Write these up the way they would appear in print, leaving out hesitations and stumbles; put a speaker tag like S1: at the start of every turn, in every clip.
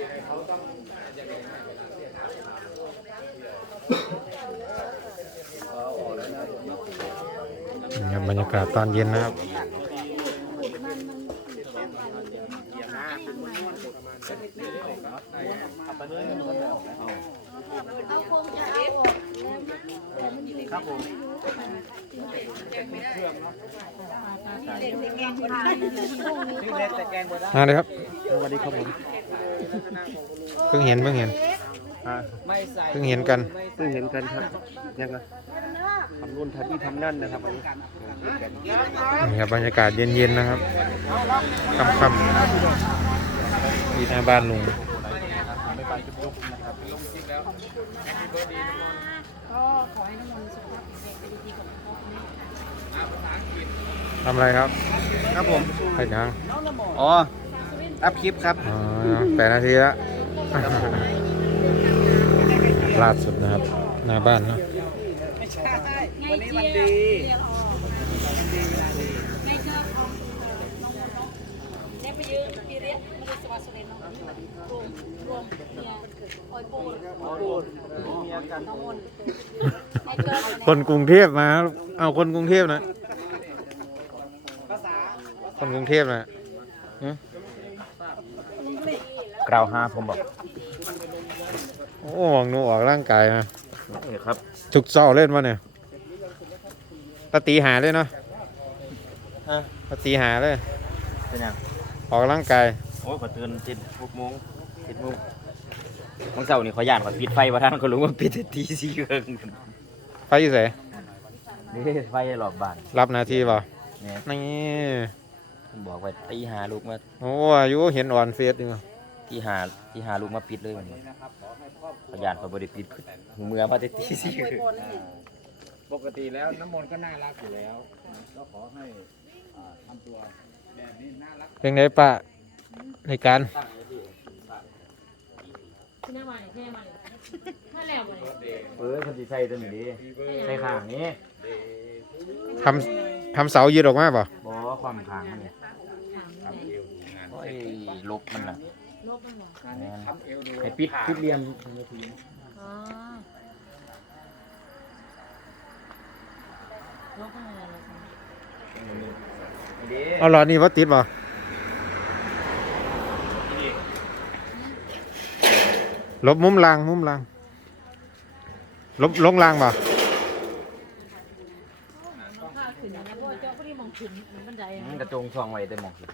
S1: บรรยากาศตอนเย็นนะครับ
S2: ครับผม
S1: มาเลยครับ
S2: สวัสดีครับผม
S1: เพิ่งเห็นกัน
S2: เพิ่งเห็นกันครับยังไงทำนู่นทำนี่ทำนั่นนะครับวันนี้
S1: นี่ครับบรรยากาศเย็นๆนะครับค่ำๆที่หน้าบ้านลุง
S2: ไม่ไปจุ๊บๆนะครับ
S3: ก็ขอให้น้ำมนต์สุขภาพแข็งแรงไปดีๆกับพ่อแม่
S1: ทำอะไรครับ
S2: ครับผม
S1: ไปยัง
S2: อ๋ออัพคลิปครับ
S1: 8 นาทีแล้วล่าสุดนะครับหน้าบ้านเนาะ
S2: วันนี้มันดี
S3: ไม่ชอบน้องมนต์เนาะได้ไปยืนปีเรียมันจะสวัสดิ์เนาะรวมเนี่ยออยปูนน้องมนต์
S1: คนกรุงเทพมาเอาคนกรุงเทพนะคนกรุงเทพนะ
S2: กล่าวหาผมบอก
S1: โอ้มองหนูออกร่างกายมา
S2: ครับ
S1: ฉุกเศร้าเล่นมาเนี่ยตะตีหาเลยเนาะตะตีหาเลย
S2: เป็นยัง
S1: ออกร่างกาย
S2: โอ้ยขอเตือน7 โมงวันเสาร์นี่ขอย่านขอปิดไฟว่าท่านเขารู้ว่าปิดตี4 ครึ่ง
S1: ไฟอยู่ไหน
S2: นี่ไฟหลอกบ้าน
S1: รับนาทีเปล่านี่
S2: ผมบอกไว้ตีหาลูกมา
S1: โอ้อายุเห็นอ่อนเฟซอยู่
S2: ที่หาลูกมาปิดเลยมันขยันเขาบริปิดหูเมื่อมาตี4 ครึ่ง
S4: ปกติแล้วน้ำมนต์ก็น่ารักอยู่แล้วก็ขอให้ทำตัวแบบนี้น่ารัก
S1: เป็นไงป้าในการ
S2: คนที่ใส่ตัวนี้ดีใส่ข้างนี้
S1: ทำเสายืดออกมาป่ะ
S2: บอกว่าความข้างมันเนี่ยโอ้ยลบมันน่ะไอ้ปิดเหลี่ยม
S1: เอาหลอดนี่ว่าติดป่ะลบมุมล่างลบลงล่างป่ะ
S2: กระจงช่องไว้แต่มอง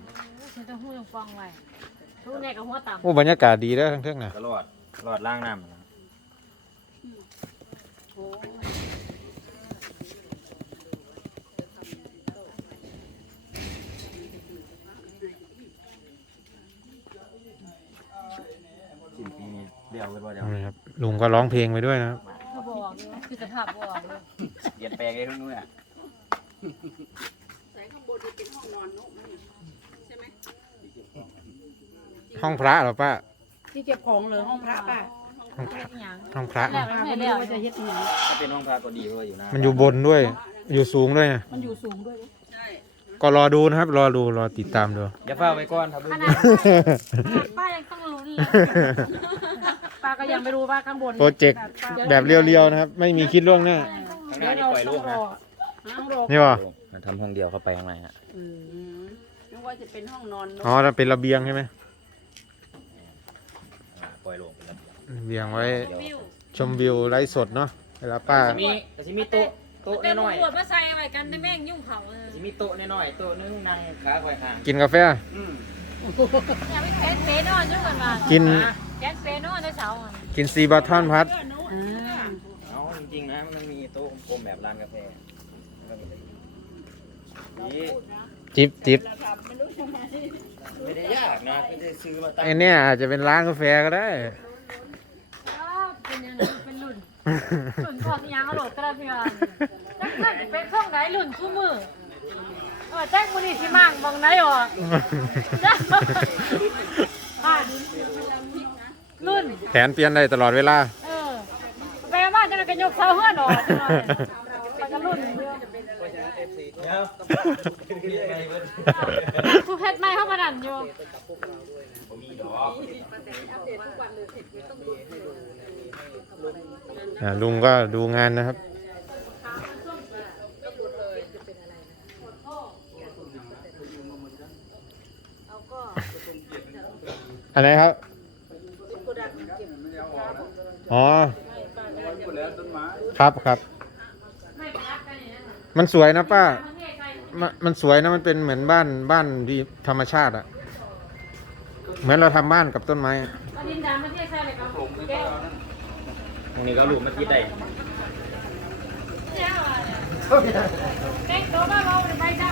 S1: โอ้บรรยากาศดีแล้วทั้งเท่งน่ะ
S2: ตลอดล่างน้ำเดี๋ยว
S1: ครับลุงก็ร้องเพลงไปด้วยนะครับ
S3: บอกคือสภาพบอก
S2: เปลี่ยนแปลงไอ้ทุกนู้นอ่ะ
S3: แต่ข้างบนจะเป็นห้องนอนนุ๊กใช่ไหม
S1: ห้องพระเหรอป้า
S3: ที่เก็บของหรือห้องพระป่ะ
S1: ห้องพระ
S3: ไม่เรียกว่าจะเฮ็ดยัง
S2: ถ้าเป็นห้องพระก็ดีเลยอยู่นะ
S1: มันอยู่บนด้วยอยู่สูงด้วย
S3: มันอยู่สูงด้วยใช่
S1: ก็รอดูนะครับรอติดตามดู
S2: อย่าเฝ้าไปก่อนครับ
S3: ป้ายังต้องลุ้นเลยป้าก็ยังไม่รู้ว่าข้างบน
S1: โปรเจกต์แบบเรียวๆนะครับไม่มีคิดล่วงหน้า
S2: ข้างหน้านี่ปล่อยลูกนะ
S1: นี่วะ
S2: ทำห้องเดียวเข้าไปข้างในฮะ
S3: นึกว่าจะเป็นห้องนอน
S1: อ๋อจะเป็นระเบียงใช่ไหม
S2: ปล่อยลงเป็นระ
S1: เบียงไว้ชมวิวไลฟ์สดเนาะเวลาป้า
S2: จะมีโต๊ะน้อย
S3: ๆตำรวจมาใส่อะไรกันในแม่งยุ่งเขา
S2: จะมีโต๊ะน้อยๆโต๊ะนึงนั่งขาคอยห่าง
S1: กินกาแฟ
S3: อย่าไปแคนเฟนอนยุ่งกันมา
S1: กิน
S3: แคนเฟนอนในเช้า
S1: กินซีบัตทอนพัด
S2: เอาจริงๆนะมันมีโต๊ะกลมแบบร้านกาแฟ
S1: จิบ
S2: ไม่ได้ยากนะก็จะซื้อมาตั้ง
S1: ไอเนี่ยอาจจะเป็นร้านกาแฟก็ได้
S3: เป็นยังไงเป็นรุ่นของยังอร่อยก็ได้พี่อ่ะนั่นเป็นช่องไหนรุ่นคู่มือแจ้งมือนี่ที่มั่งมองไหนอ่ะรุ่น
S1: แผนเปลี่ยนได้ตลอดเวลา
S3: แปลว่าจะเป็นยกเสาเฮือนหรอมันก็รุ่นผู้เพชรไม่เข้ามาดันอยู่อัปเดตทุกวันเลยต้องดูเลย
S1: ลุงก็ดูงานนะครับ
S3: เอาก็
S1: อะไรครับ
S3: โกดังเก็บ
S1: อ๋อ ครับครับ มันสวยนะป้า มันสวยนะ มันเป็นเหมือนบ้านที่ธรรมชาติอะเหมือนเราทำบ้านกับต้นไม้อะ
S3: ดินดำประเทศไทยเลยครับแก้ว
S2: ตรงนี้ก็ลูกมันคิดได้
S3: แก้วตัวบ้าเราไปจับ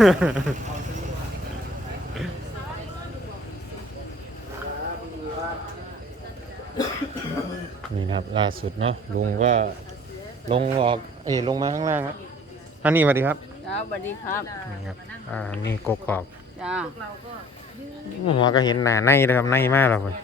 S1: นี่นะครับล่าสุดเนาะลุงก็ลงลงมาข้างล่างแล้วอันนี้สวัสดีครับ
S3: จ้าสวัสดีครับ
S1: นี่ครับนี่กกอก
S3: จ้า
S1: หัวก็เห็นหน้าในเลยครับในมากเลย
S3: มา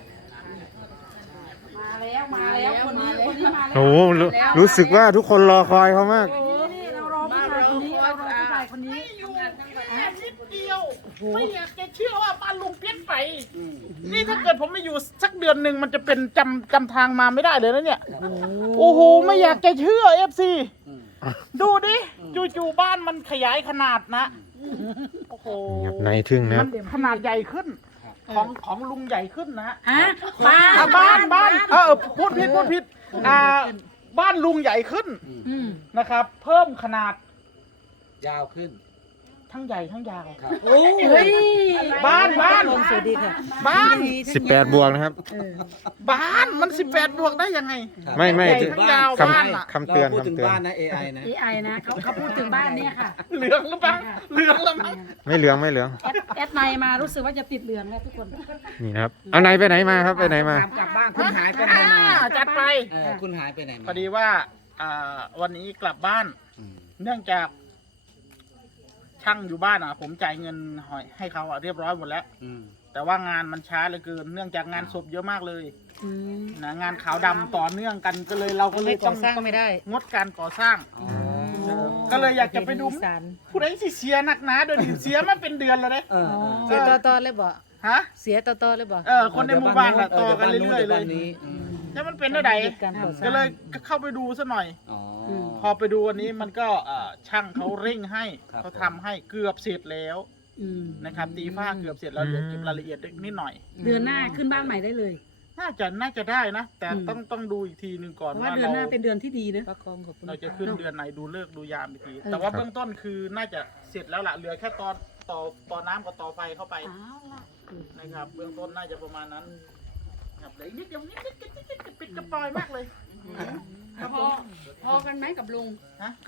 S3: แล้วคนนี้มาแล้ว
S1: โอ้โหรู้สึกว่าทุกคนรอคอยเขามาก
S3: นี่เรารอผู้ชายคนนี้เรารอผู้ชายคนนี้
S5: แค่นิดเดียวไม่อยากจะเชื่อว่าบ้านลุงเปลี่ยนไป นี่ถ้าเกิดผมไม่อยู่สักเดือนหนึ่งมันจะเป็นจำทางมาไม่ได้เลยนะเนี่ย โอ้โหไม่อยากจะเชื่อFC ดูดิจู่ๆบ้านมันขยายขนาดนะโอ้โห
S1: นี่ครับในทึ่งนะครับ
S5: มันขนาดใหญ่ขึ้น ของลุงใหญ่ขึ้นนะ
S3: ฮะบ้าน
S5: บ้านพูดผิดบ้านลุงใหญ่ขึ้นนะครับ เพิ่มขนาด
S4: ยาวขึ้น
S5: ทั้งใหญ่ทั้งยาว
S3: โอ้ย
S5: บ้าน
S3: สวัสดีค่ะ
S5: บ้าน
S1: 18 บวกนะครับ
S5: บ้านมัน18บวกได้ยังไง
S1: ไม่
S5: ใหญ่ทั้งยาวบ้านอะ
S1: คำเตือน
S4: พูดถึง
S1: คำเตือน
S4: บ้านนะ AI นะ
S3: AI นะเขาพูดถึงบ้านเนี่ยค่ะ
S5: เหลืองหรือเปล่าเหลืองแล้วมั้ง
S1: ไม่เหลืองไม่เหลือง
S3: แอดไนมารู้สึกว่าจะติดเหลืองแล้วทุกคน
S1: นี่นะครับเอาไหนไปไหนมาครับไปไหนมา
S4: ตามกลับบ้านคุณหายไปไหนมา
S5: จัดไป
S4: คุณหายไปไหนมา
S5: พอดีว่าวันนี้กลับบ้าน เนื่องจากช่างอยู่บ้านผมจ่ายเงินให้เขาเรียบร้อยหมดแล้ว แต่ว่างานมันช้าเหลือเกิน เนื่องจากงานศพเยอะมากเลยนะงานขาวดำต่อเนื่องกันก็เลยเราก็เลยต้องงดการก่อสร้าง ก็เลยอยากจะไปดูผู้ใดสิเสียหนักหนาเดี๋ยวนี้เสียมาเป็นเดือนแล้วเด้
S3: เสียต่อเลยบ่
S5: ฮะ
S3: เสียต่อเลยบ่
S5: คนในหมู่บ้านต่อกันเรื่อยๆเลยแล้วมันเป็นเท่าไหร่ก็เลยเข้าไปดูซะหน่อย พอไปดูวันนี้มันก็ช่างเขาเร่งให้เขาทำให้เกือบเสร็จแล้วนะครับตีฝ้าเกือบเสร็จแล้วเหลือเก็บรายละเอียดนิดหน่อย
S3: เดือนหน้าขึ้นบ้านใหม่ได้เลย
S5: น่าจะได้นะ แต่ต้องดูอีกทีหนึ่งก่อน
S3: เพราะว่า
S5: ว่า
S3: เดือนหน้าเป็นเดือนที่ดีนะ
S5: เราจะขึ้นเดือนไหนดูเลิกษ์ดูยามอีกทีแต่ว่าเบื้องต้นคือน่าจะเสร็จแล้วล่ะเหลือแค่ต่อน้ำกับต่อไฟเข้าไปนะครับเบื้องต้นน่าจะประมาณนั้นครับเลยนิดเดียวนิดปิดกระปอยมากเลย
S3: พอกันไหมกับลุง
S5: ฮะ